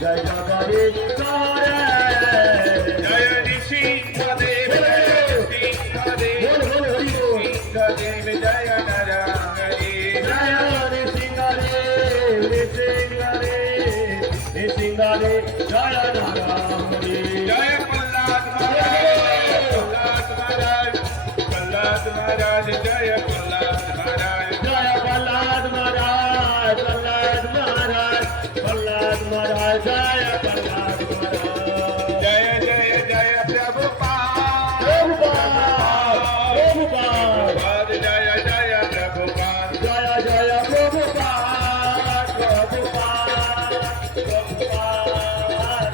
জয় জগরে করে জয় নৃসিংহদেব সিংহদেব সিংহদেব জয় নরহরি জয় নৃসিংহরে নৃসিংহরে নৃসিংহরে জয় নরহরি জয় প্রহ্লাদ মহারাজ প্রহ্লাদ মহারাজ জয় প্রহ্লাদ মহারাজ জয় প্রহ্লাদ মহারাজ প্রহ্লাদ মহারাজ প্রহ্লাদ মহারাজ জয় প্রহ্লাদ মহারাজ জয় জয় জয় প্রভুপাদ প্রভুপাদ প্রভুপাদ জয় জয় প্রভুপাদ জয় জয় প্রভুপাদ প্রভুপাদ প্রভুপাদ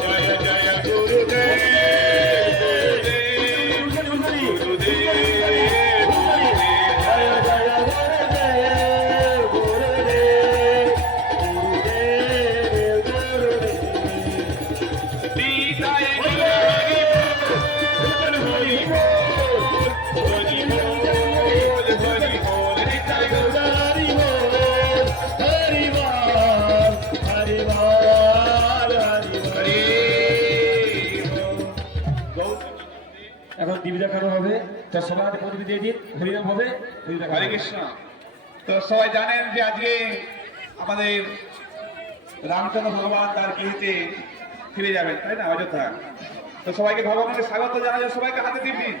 জয় জয় গুরুদেব গুরুদেব জয় জয় গুরুদেব গুরুদেব গুরুদেব গুরুদেব নিতাই হরি বল নিতাই হরি বল হরি বল হরি বল হরি হরি বল। এখন দিবি দেখানো হবে, তার সবাই প্রতিটি দিয়ে দিন, হরিনাম হবে, দিবি দেখানো হরে হবে। কৃষ্ণ। তো সবাই জানেন যে আজকে আমাদের রামচন্দ্র ভগবান তার গৃহেতে ফিরে যাবেন, তাই না, অযোধ্যা। তো সবাইকে ভগবানের স্বাগত জানাই, সবাইকে হাতে দিন।